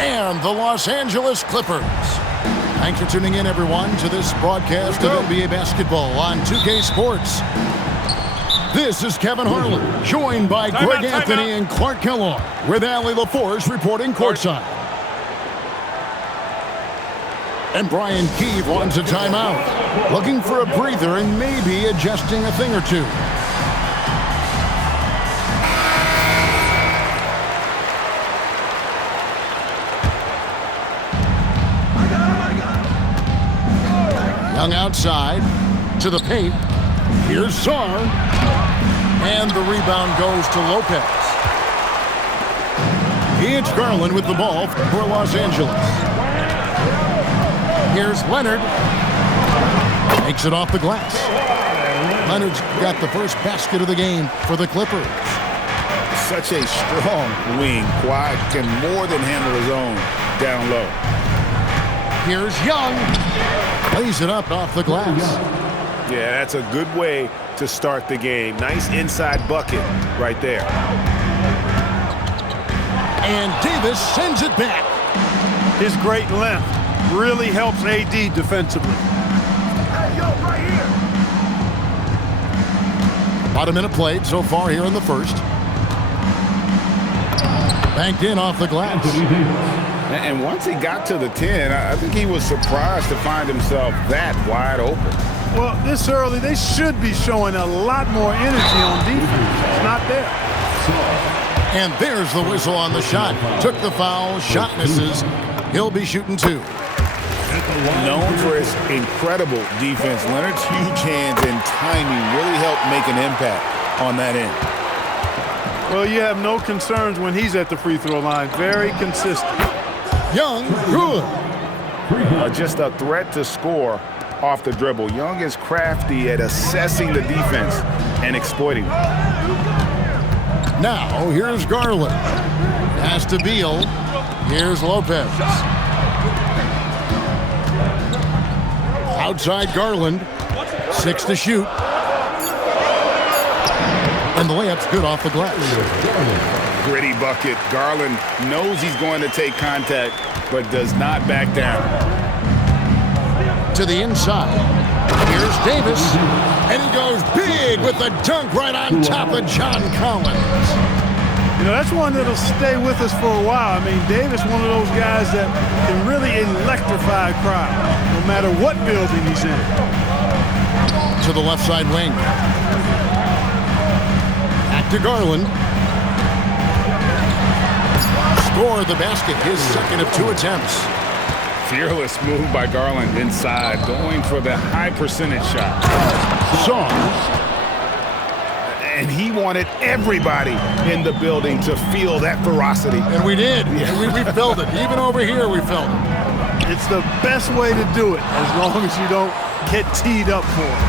and the Los Angeles Clippers. Thanks for tuning in, everyone, to this broadcast of NBA basketball on 2K Sports. This is Kevin Harlan, joined by Greg Anthony and Clark Kellogg, with Allie LaForce reporting courtside. And Brian Keefe wants a timeout, looking for a breather and maybe adjusting a thing or two. Young outside to the paint. Here's Sarr. And the rebound goes to Lopez. It's Garland with the ball for Los Angeles. Here's Leonard. Makes it off the glass. Leonard's got the first basket of the game for the Clippers. Such a strong wing. Kawhi can more than handle his own down low. Here's Young. Lays it up off the glass. Yeah, that's a good way to start the game. Nice inside bucket right there. And Davis sends it back. His great length really helps AD defensively. Hey, yo, right here. About a minute played so far here in the first. Banked in off the glass. And once he got to the 10, I think he was surprised to find himself that wide open. Well, this early, they should be showing a lot more energy on defense. It's not there. And there's the whistle on the shot. Took the foul, shot misses. He'll be shooting two. Known for his incredible defense, Leonard's huge hands and timing really helped make an impact on that end. Well, you have no concerns when he's at the free throw line. Very consistent. Young, good. Just a threat to score off the dribble. Young is crafty at assessing the defense and exploiting it. Now, here's Garland. Pass to Beal. Here's Lopez. Outside Garland. 6 to shoot. And the layup's good off the glass. Gritty bucket. Garland knows he's going to take contact, but does not back down. To the inside. Here's Davis. And he goes big with the dunk right on top of John Collins. You know, that's one that'll stay with us for a while. I mean, Davis, one of those guys that can really electrify a crowd, no matter what building he's in. To the left side wing. Back to Garland. Score the basket, his second of 2 attempts. Fearless move by Garland inside, going for the high percentage shot. Sarr. And he wanted everybody in the building to feel that ferocity. And we did. Yeah. We felt it. Even over here, we felt it. It's the best way to do it, as long as you don't get teed up for it.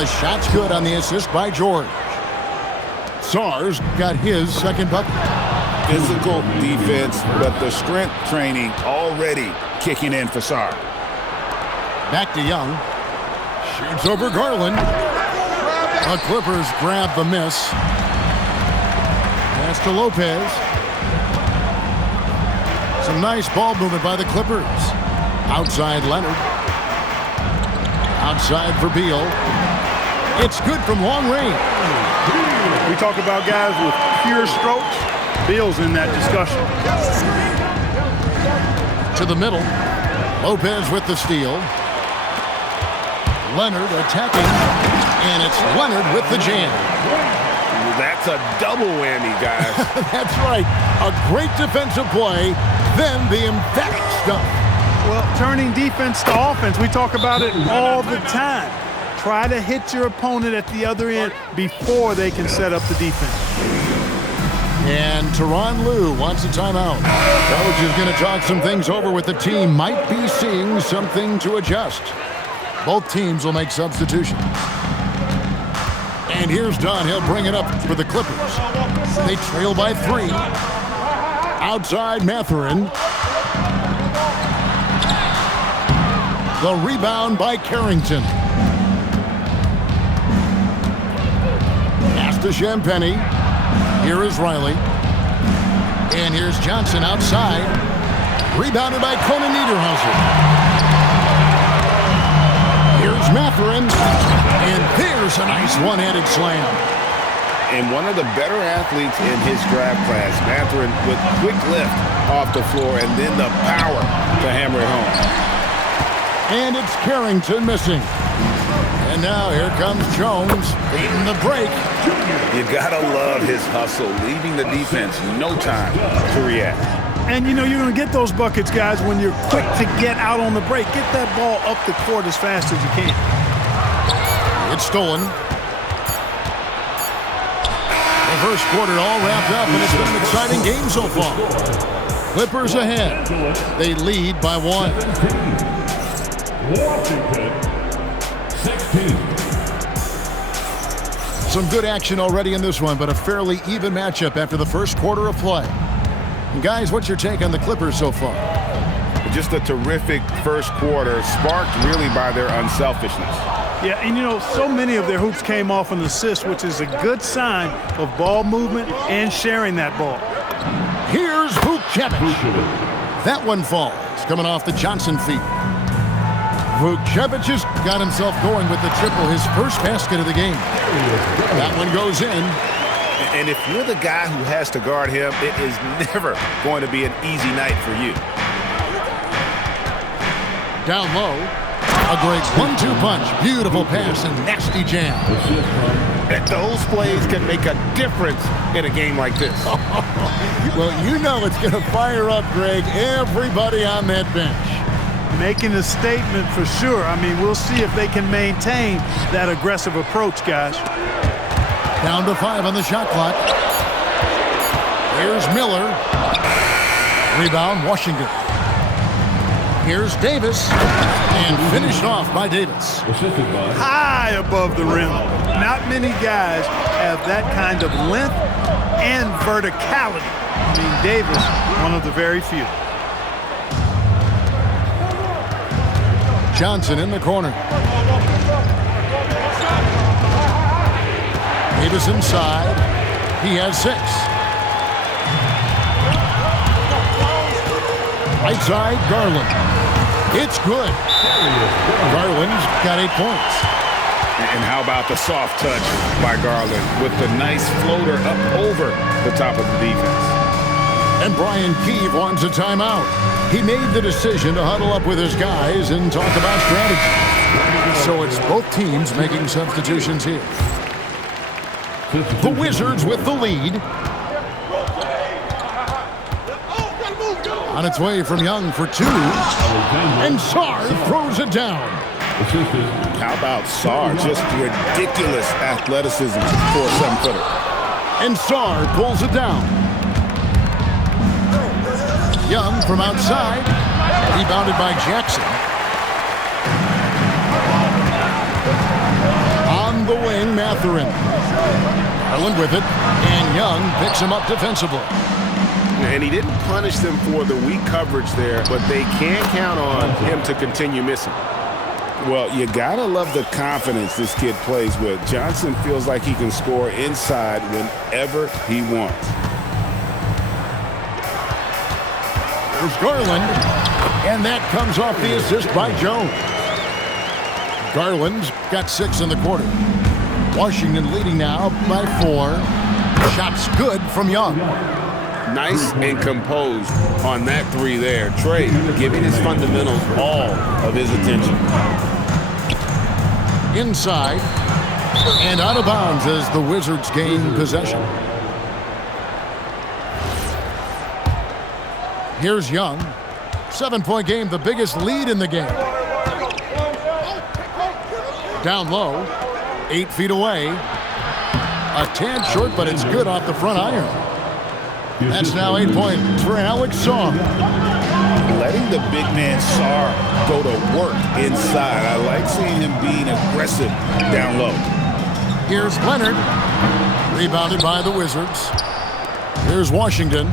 The shot's good on the assist by George. Sarr's got his second bucket. Physical defense, but the strength training already kicking in for Sarr. Back to Young. Shoots over Garland. The Clippers grab the miss. Pass to Lopez. Some nice ball movement by the Clippers. Outside Leonard. Outside for Beal. It's good from long range. We talk about guys with pure strokes. Beal's in that discussion. To the middle. Lopez with the steal. Leonard attacking. And it's Leonard with the jam. That's a double whammy, guys. That's right. A great defensive play, then the emphatic stuff. Well, turning defense to offense, we talk about it all the time. Try to hit your opponent at the other end before they can set up the defense. And Tyronn Lue wants a timeout. Coach is going to talk some things over with the team. Might be seeing something to adjust. Both teams will make substitutions. And here's Dunn. He'll bring it up for the Clippers. They trail by 3. Outside Mathurin. The rebound by Carrington. Pass to Champagny. Here is Riley. And here's Johnson outside. Rebounded by Conan Niederhauser. Here's Mathurin. And there's a nice one-handed slam. And one of the better athletes in his draft class, Mathurin, with quick lift off the floor and then the power to hammer it home. And it's Carrington missing. And now here comes Jones beating the break. You gotta love his hustle, leaving the defense no time to react. And you know you're going to get those buckets, guys, when you're quick to get out on the break. Get that ball up the court as fast as you can. It's stolen. The first quarter all wrapped up, and it's been an exciting game so far. Clippers ahead. They lead by 1. Washington, 16. Some good action already in this one, but a fairly even matchup after the first quarter of play. And guys, what's your take on the Clippers so far? Just a terrific first quarter, sparked really by their unselfishness. Yeah, and you know, so many of their hoops came off an assist, which is a good sign of ball movement and sharing that ball. Here's Vukcevic. That one falls, coming off the Johnson feet. Vukcevic has got himself going with the triple, his first basket of the game. That one goes in. And if you're the guy who has to guard him, it is never going to be an easy night for you. Down low. A great 1-2 punch. Beautiful pass and nasty jam. And those plays can make a difference in a game like this. Well, you know it's going to fire up, Greg, everybody on that bench. Making a statement for sure. I mean, we'll see if they can maintain that aggressive approach, guys. Down to 5 on the shot clock. Here's Miller. Rebound, Washington. Here's Davis. And finished off by Davis. High above the rim. Not many guys have that kind of length and verticality. I mean, Davis, one of the very few. Johnson in the corner. Davis inside. He has 6. Right side, Garland. It's good. Garland's got 8 points. And how about the soft touch by Garland with the nice floater up over the top of the defense. And Brian Keefe wants a timeout. He made the decision to huddle up with his guys and talk about strategy. So it's both teams making substitutions here. The Wizards with the lead. On its way from Young for 2. And Sarr throws it down. How about Sarr? Just ridiculous athleticism for a 7-footer. And Sarr pulls it down. Young from outside. Rebounded by Jackson. On the wing, Mathurin. Garland with it. And Young picks him up defensively. And he didn't punish them for the weak coverage there, but they can't count on him to continue missing. Well, you gotta love the confidence this kid plays with. Johnson feels like he can score inside whenever he wants. There's Garland, and that comes off the assist by Jones. Garland's got 6 in the quarter. Washington leading now by 4. Shots good from Young. Nice and composed on that 3 there. Trey giving his fundamentals all of his attention. Inside and out of bounds as the Wizards gain possession. Here's Young. 7-point game, the biggest lead in the game. Down low, 8 feet away. A tad short, but it's good off the front iron. That's now 8 points for Alex Sarr. Letting the big man Sarr go to work inside. I like seeing him being aggressive down low. Here's Leonard. Rebounded by the Wizards. Here's Washington.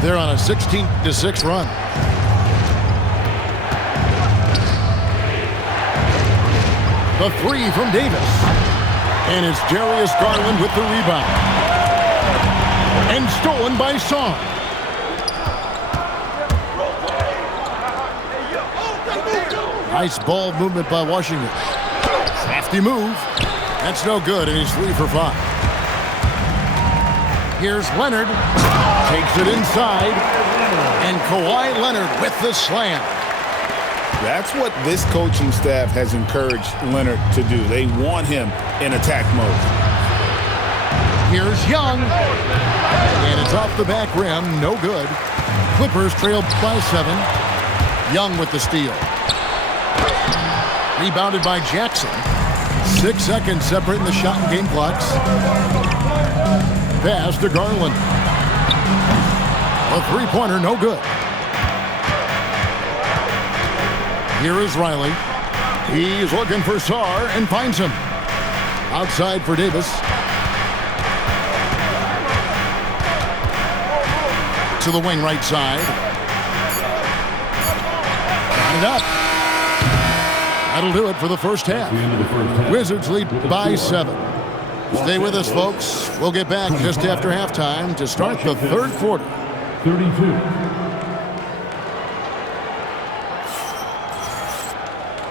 They're on a 16-6 run. The 3 from Davis. And it's Darius Garland with the rebound. And stolen by Sarr. Nice ball movement by Washington. Crafty move. That's no good, and he's 3 for 5. Here's Leonard. Takes it inside. And Kawhi Leonard with the slam. That's what this coaching staff has encouraged Leonard to do. They want him in attack mode. Here's Young. And it's off the back rim. No good. Clippers trailed by 7. Young with the steal. Rebounded by Jackson. 6 seconds separating the shot and game clocks. Pass to Garland. A three-pointer, no good. Here is Riley. He's looking for Sarr and finds him. Outside for Davis. To the wing right side. Got it up. That'll do it for the first half. Wizards lead by 7. Stay with us, folks. We'll get back just after halftime to start the third quarter. 32.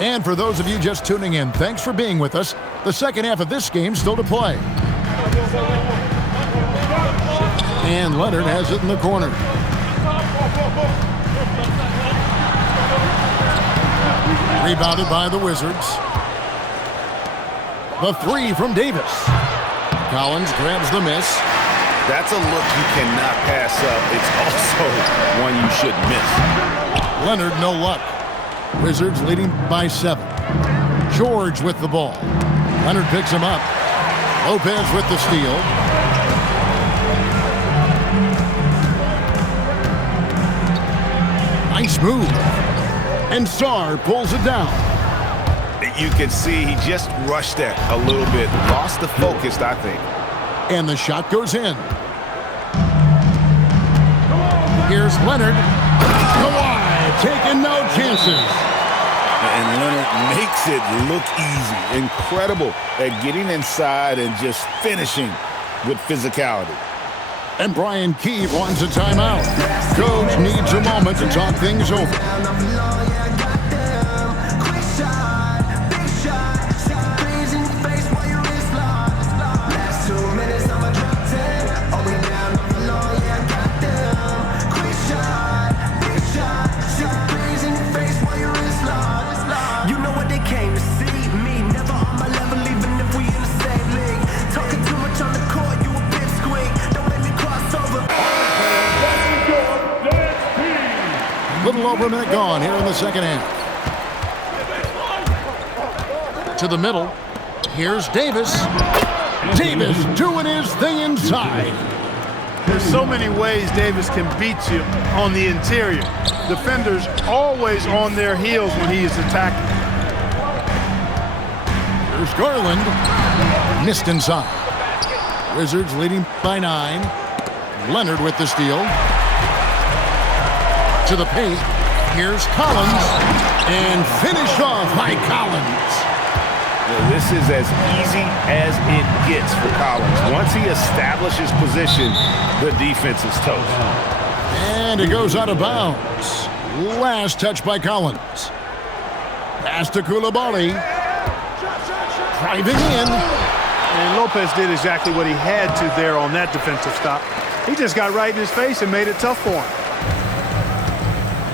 And for those of you just tuning in, thanks for being with us. The second half of this game still to play. And Leonard has it in the corner. Rebounded by the Wizards. The 3 from Davis. Collins grabs the miss. That's a look you cannot pass up. It's also one you shouldn't miss. Leonard, no luck. Wizards leading by 7. George with the ball. Leonard picks him up. Lopez with the steal. Nice move. And Sarr pulls it down. You can see he just rushed that a little bit. Lost the focus, I think. And the shot goes in. Here's Leonard. Kawhi taking no chances. And Leonard makes it look easy. Incredible at getting inside and just finishing with physicality. And Brian Keefe wants a timeout. Coach needs a moment to talk things over. Little over a minute gone here in the second half. To the middle. Here's Davis. Davis doing his thing inside. There's so many ways Davis can beat you on the interior. Defenders always on their heels when he is attacking. Here's Garland. Missed inside. Wizards leading by 9. Leonard with the steal. To the paint. Here's Collins. And finished off by Collins. Well, this is as easy as it gets for Collins. Once he establishes position, the defense is toast. And it goes out of bounds. Last touch by Collins. Pass to Coulibaly. Driving in. And Lopez did exactly what he had to there on that defensive stop. He just got right in his face and made it tough for him.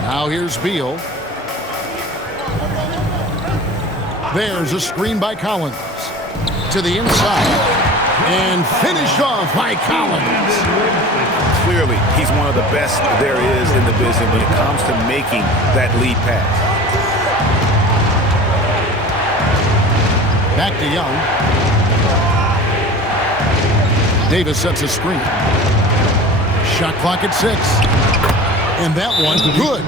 Now here's Beal. There's a screen by Collins. To the inside. And finished off by Collins. Clearly, he's one of the best there is in the business when it comes to making that lead pass. Back to Young. Davis sets a screen. Shot clock at 6. And that one, good.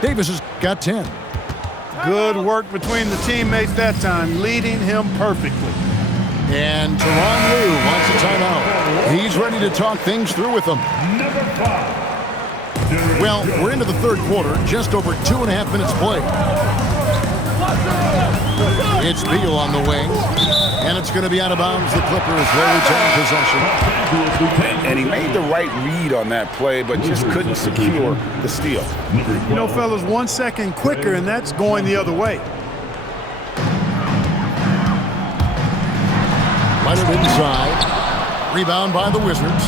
Davis has got 10. Good work between the teammates that time, leading him perfectly. And Tyronn Lue wants a timeout. He's ready to talk things through with them. Well, we're into the third quarter, just over 2.5 minutes played. It's Beal on the wing. And it's going to be out of bounds. The Clippers will retain possession. And he made the right read on that play, but just couldn't secure the steal. You know, fellas, 1 second quicker, and that's going the other way. Leonard inside. Rebound by the Wizards.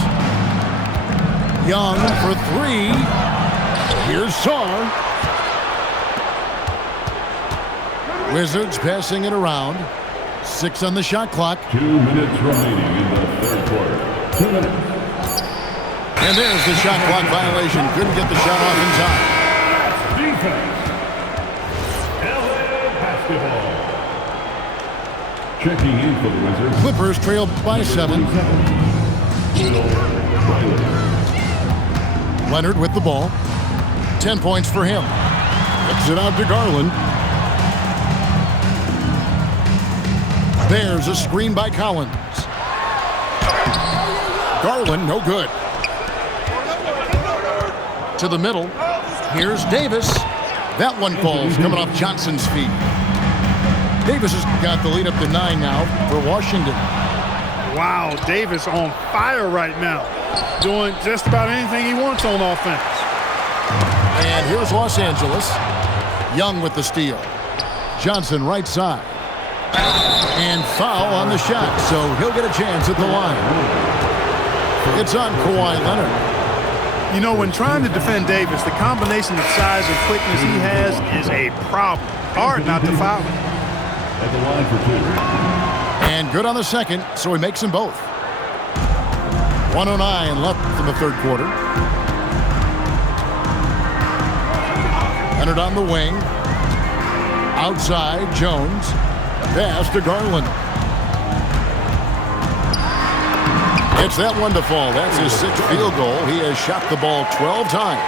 Young for three. Here's Sarr. Wizards passing it around. 6 on the shot clock. 2 minutes remaining in the third quarter. 2 minutes. And there's the shot clock violation. Couldn't get the shot off in time. Defense. LA basketball. Checking in for the Wizards. Clippers trail by 7. Leonard with the ball. 10 points for him. Kicks it out to Garland. There's a screen by Collins. Garland, no good. To the middle. Here's Davis. That one falls, coming off Johnson's feet. Davis has got the lead up to 9 now for Washington. Wow, Davis on fire right now. Doing just about anything he wants on offense. And here's Los Angeles. Young with the steal. Johnson right side. And foul on the shot, so he'll get a chance at the line. It's on Kawhi Leonard. You know, when trying to defend Davis, the combination of size and quickness he has is a problem. Hard not to foul him. At the line for 2. And good on the second, so he makes them both. 1:09 left in the third quarter. Leonard on the wing. Outside, Jones. Pass to Garland. It's that one to fall. That's his 6th field goal. He has shot the ball 12 times.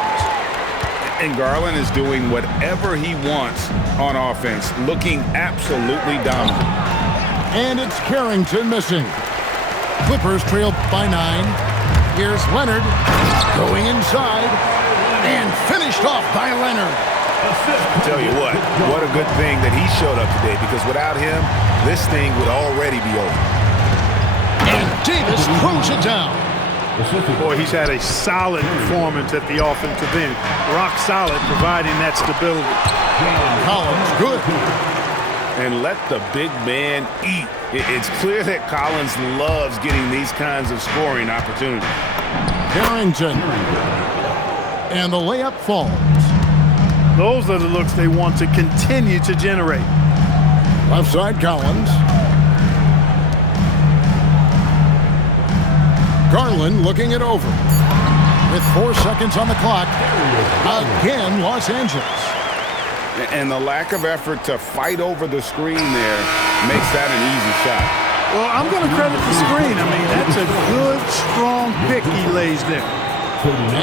And Garland is doing whatever he wants on offense, looking absolutely dominant. And it's Carrington missing. Clippers trail by 9. Here's Leonard going inside and finished off by Leonard. I'll tell you what a good thing that he showed up today, because without him, this thing would already be over. And Davis throws it down. Boy, he's had a solid performance at the offensive end. Rock solid, providing that stability. Collins, good. And let the big man eat. It's clear that Collins loves getting these kinds of scoring opportunities. Carrington. And the layup falls. Those are the looks they want to continue to generate. Left side, Collins. Garland looking it over. With 4 seconds on the clock. Again, Los Angeles. And the lack of effort to fight over the screen there makes that an easy shot. Well, I'm going to credit the screen. I mean, that's a good, strong pick he lays there.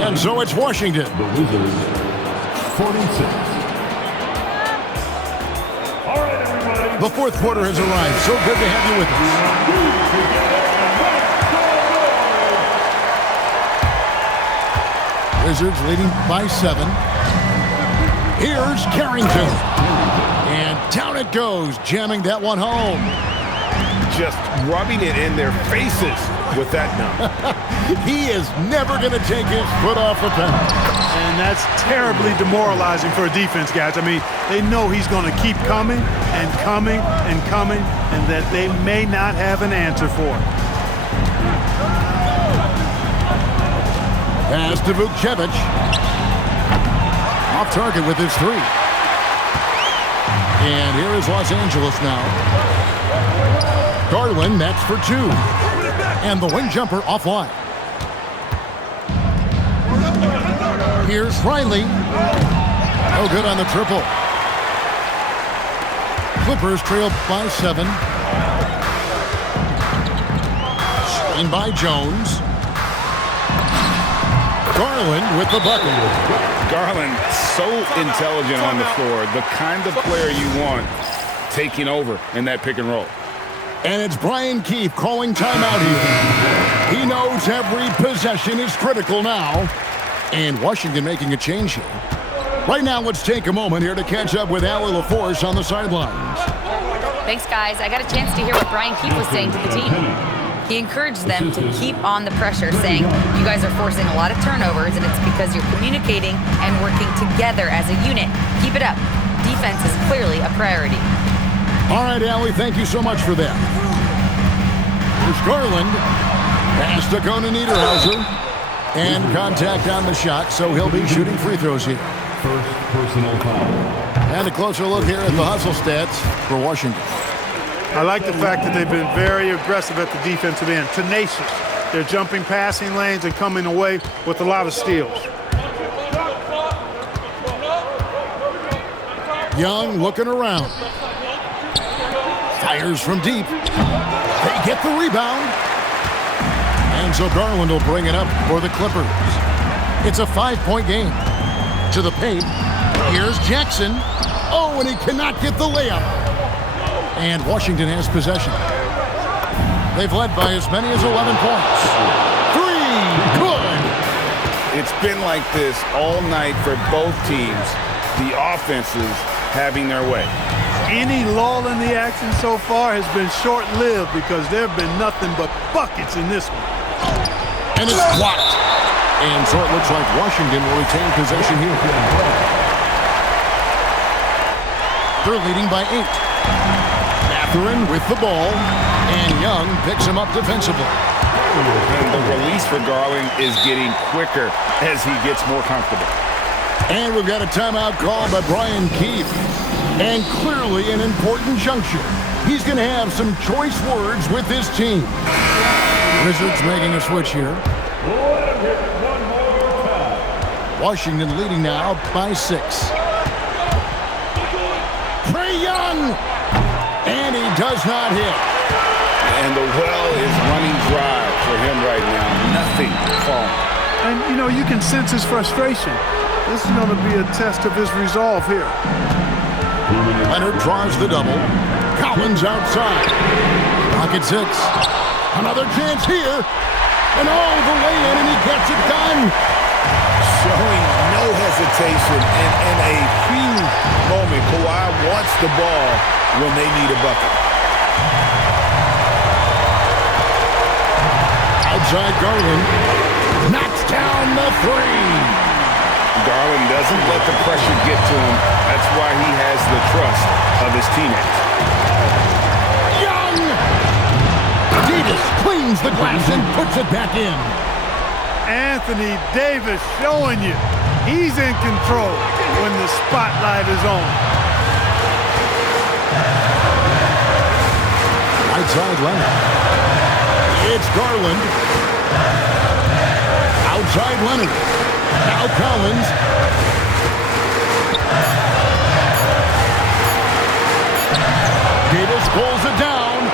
And so it's Washington. The Wizards, 46. All right, everybody. The fourth quarter has arrived. So good to have you with us. Wizards leading by 7. Here's Carrington. And down it goes, jamming that one home. Just rubbing it in their faces with that dunk. He is never going to take his foot off the pedal. And that's terribly demoralizing for a defense, guys. I mean, they know he's going to keep coming and coming and coming, and that they may not have an answer for it. Pass to Vukcevic. Off target with his 3. And here is Los Angeles now. Garland, that's for 2. And the wing jumper offline. Here's Riley. No good on the triple. Clippers trail by 7. Screen by Jones. Garland with the bucket. Garland, so intelligent on the floor. The kind of player you want taking over in that pick and roll. And it's Brian Keefe calling timeout here. He knows every possession is critical now. And Washington making a change here. Right now, let's take a moment here to catch up with Allie LaForce on the sidelines. Thanks, guys. I got a chance to hear what Brian Keefe was saying to the team. He encouraged them to keep on the pressure, saying, you guys are forcing a lot of turnovers, and it's because you're communicating and working together as a unit. Keep it up. Defense is clearly a priority. All right, Allie, thank you so much for that. Here's Garland. Pass to Conan Niederhauser. And contact on the shot, so he'll be shooting free throws here. First personal foul. And a closer look here at the hustle stats for Washington. I like the fact that they've been very aggressive at the defensive end, tenacious. They're jumping passing lanes and coming away with a lot of steals. Young looking around. Fires from deep. They get the rebound. And so Garland will bring it up for the Clippers. It's a 5-point game. To the paint. Here's Jackson. Oh, and he cannot get the layup. And Washington has possession. They've led by as many as 11 points. 3, good. It's been like this all night for both teams. The offenses having their way. Any lull in the action so far has been short-lived because there have been nothing but buckets in this one. And it's blocked. And so it looks like Washington will retain possession here. They're leading by 8. Mathurin with the ball. And Young picks him up defensively. And the release for Garland is getting quicker as he gets more comfortable. And we've got a timeout called by Brian Keefe. And clearly an important juncture. He's going to have some choice words with his team. Wizards making a switch here. Washington leading now by 6. Trae Young! And he does not hit. And the well is running dry for him right now. Nothing falling. And, you know, you can sense his frustration. This is going to be a test of his resolve here. Leonard draws the double. Collins outside. Rocket 6. Another chance here. And oh, the lay-in, and he gets it done. Showing no hesitation and in a huge moment. Kawhi wants the ball when they need a bucket. Outside Garland. Knocks down the 3. Garland doesn't let the pressure get to him. That's why he has the trust of his teammates. Young! Davis cleans the glass and puts it back in. Anthony Davis showing you he's in control when the spotlight is on. Outside Leonard. It's Garland. Outside Leonard. Now Collins. Davis pulls it down.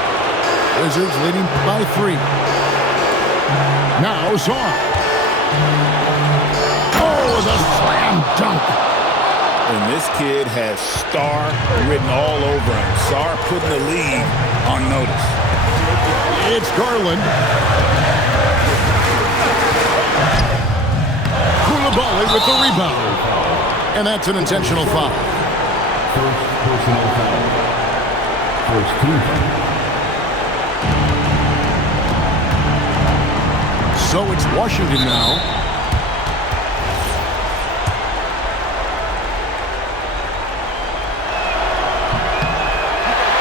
Wizards leading by 3. Now Zaw. Oh, the slam dunk. And this kid has star written all over him. Star putting the league on notice. It's Garland. Koulibaly with the rebound. And that's an intentional foul. First personal foul. First team foul. So it's Washington now.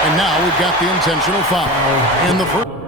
And now we've got the intentional foul. And the first.